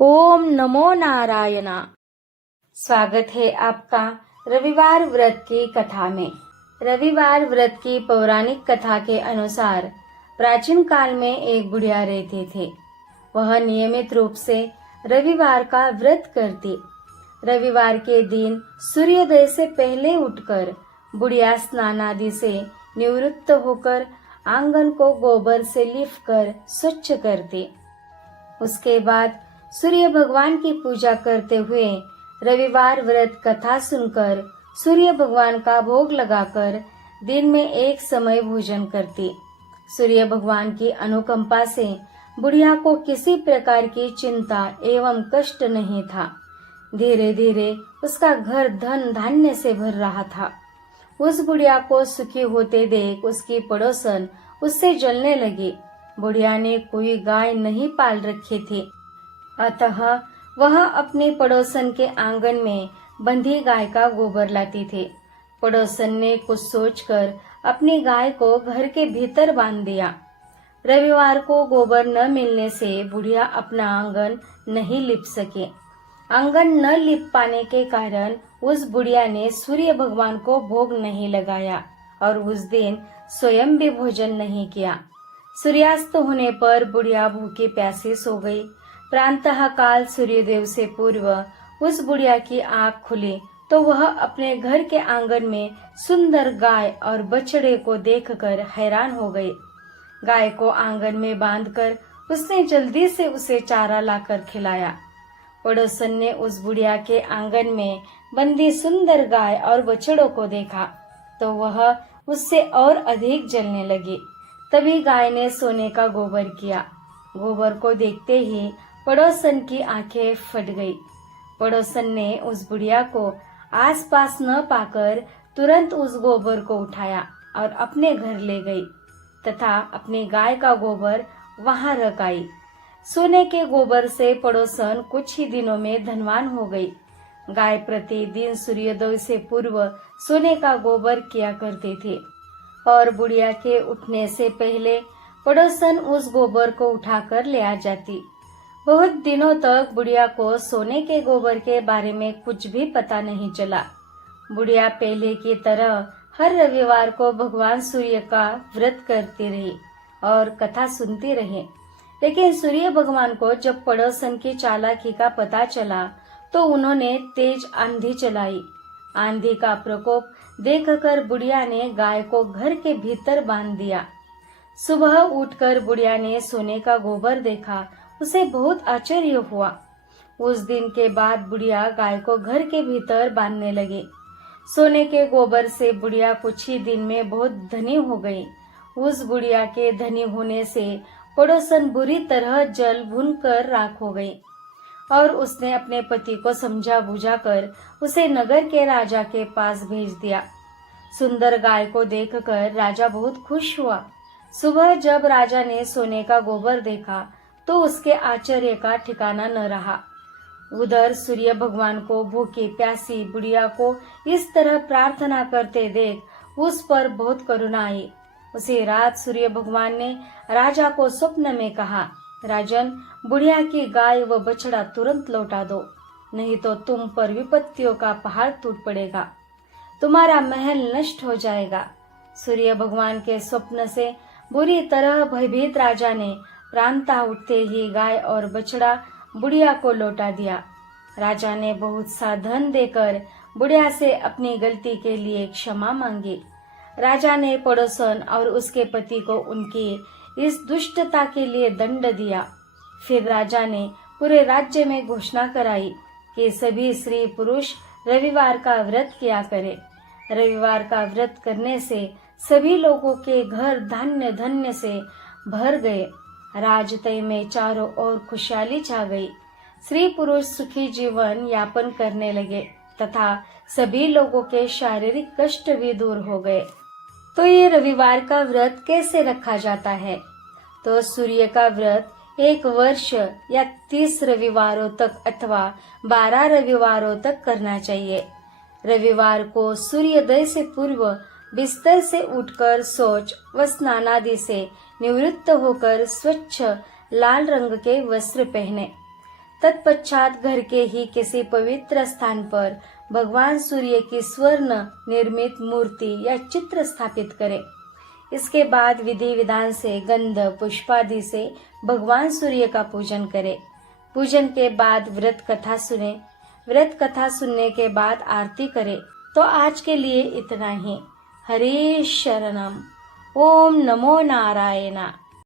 ओम नमो नारायणा। स्वागत है आपका रविवार व्रत की कथा में। रविवार व्रत की पौराणिक कथा के अनुसार प्राचीन काल में एक बुढ़िया रहती थी। वह नियमित रूप से रविवार का व्रत करती। रविवार के दिन सूर्योदय से पहले उठकर बुढ़िया स्नान आदि से निवृत्त होकर आंगन को गोबर से लीपकर स्वच्छ करती। उसके बाद सूर्य भगवान की पूजा करते हुए रविवार व्रत कथा सुनकर सूर्य भगवान का भोग लगाकर दिन में एक समय भोजन करती। सूर्य भगवान की अनुकंपा से बुढ़िया को किसी प्रकार की चिंता एवं कष्ट नहीं था। धीरे धीरे उसका घर धन धान्य से भर रहा था। उस बुढ़िया को सुखी होते देख उसकी पड़ोसन उससे जलने लगी। बुढ़िया ने कोई गाय नहीं पाल रखी थी, अतः वह अपने पड़ोसन के आंगन में बंधी गाय का गोबर लाती थी। पड़ोसन ने कुछ सोचकर अपनी गाय को घर के भीतर बांध दिया। रविवार को गोबर न मिलने से बुढ़िया अपना आंगन नहीं लिप सके। आंगन न लिप पाने के कारण उस बुढ़िया ने सूर्य भगवान को भोग नहीं लगाया और उस दिन स्वयं भी भोजन नहीं किया। सूर्यास्त होने पर बुढ़िया भूखी प्यासी सो गई। प्रातः काल सूर्योदय से पूर्व उस बुढ़िया की आंख खुली तो वह अपने घर के आंगन में सुंदर गाय और बछड़े को देखकर हैरान हो गई। गाय को आंगन में बांधकर उसने जल्दी से उसे चारा लाकर खिलाया। पड़ोसन ने उस बुढ़िया के आंगन में बंधी सुंदर गाय और बछड़ों को देखा तो वह उससे और अधिक जलने लगी। तभी गाय ने सोने का गोबर किया। गोबर को देखते ही पड़ोसन की आंखें फट गई। पड़ोसन ने उस बुढ़िया को आसपास न पाकर तुरंत उस गोबर को उठाया और अपने घर ले गई तथा अपनी गाय का गोबर वहां रख आई। सोने के गोबर से पड़ोसन कुछ ही दिनों में धनवान हो गई। गाय प्रतिदिन सूर्योदय से पूर्व सोने का गोबर किया करती थी और बुढ़िया के उठने से पहले पड़ोसन उस गोबर को उठाकर ले आ जाती। बहुत दिनों तक बुढ़िया को सोने के गोबर के बारे में कुछ भी पता नहीं चला। बुढ़िया पहले की तरह हर रविवार को भगवान सूर्य का व्रत करती रही और कथा सुनती रही। लेकिन सूर्य भगवान को जब पड़ोसन की चालाकी का पता चला तो उन्होंने तेज आंधी चलाई। आंधी का प्रकोप देखकर बुढ़िया ने गाय को घर के भीतर बांध दिया। सुबह उठकर बुढ़िया ने सोने का गोबर देखा। उसे बहुत आश्चर्य हुआ। उस दिन के बाद बुढ़िया गाय को घर के भीतर बांधने लगी। सोने के गोबर से बुढ़िया कुछ ही दिन में बहुत धनी हो गई। उस बुढ़िया के धनी होने से पड़ोसन बुरी तरह जल भूनकर राख हो गई और उसने अपने पति को समझा बुझाकर उसे नगर के राजा के पास भेज दिया। सुंदर गाय को देखकर राजा बहुत खुश हुआ। सुबह जब राजा ने सोने का गोबर देखा तो उसके आश्चर्य का ठिकाना न रहा। उधर सूर्य भगवान को भूखी प्यासी बुढ़िया को इस तरह प्रार्थना करते देख उस पर बहुत करुणा आई। उसी रात सूर्य भगवान ने राजा को स्वप्न में कहा, राजन, बुढ़िया की गाय व बछड़ा तुरंत लौटा दो, नहीं तो तुम पर विपत्तियों का पहाड़ टूट पड़ेगा, तुम्हारा महल नष्ट हो जाएगा। सूर्य भगवान के स्वप्न से बुरी तरह भयभीत राजा ने प्रातः उठते ही गाय और बछड़ा बुढ़िया को लौटा दिया। राजा ने बहुत सा धन देकर बुढ़िया से अपनी गलती के लिए क्षमा मांगी। राजा ने पड़ोसन और उसके पति को उनकी इस दुष्टता के लिए दंड दिया। फिर राजा ने पूरे राज्य में घोषणा कराई कि सभी स्त्री पुरुष रविवार का व्रत किया करें। रविवार का व्रत करने से सभी लोगों के घर धान्य धन्य से भर गए। राजतय में चारों ओर खुशहाली छा गई। स्त्री पुरुष सुखी जीवन यापन करने लगे तथा सभी लोगों के शारीरिक कष्ट भी दूर हो गए। तो ये रविवार का व्रत कैसे रखा जाता है? तो सूर्य का व्रत 1 वर्ष या 30 रविवारों तक अथवा 12 रविवारों तक करना चाहिए। रविवार को सूर्योदय से पूर्व बिस्तर से उठकर शौच व स्नानादि से निवृत्त होकर स्वच्छ लाल रंग के वस्त्र पहने तत्पश्चात घर के ही किसी पवित्र स्थान पर भगवान सूर्य की स्वर्ण निर्मित मूर्ति या चित्र स्थापित करें। इसके बाद विधि विधान से गंध पुष्पादि से भगवान सूर्य का पूजन करें। पूजन के बाद व्रत कथा सुने। व्रत कथा सुनने के बाद आरती करें। तो आज के लिए इतना ही। हरे शरणम। ओम नमो नारायणा।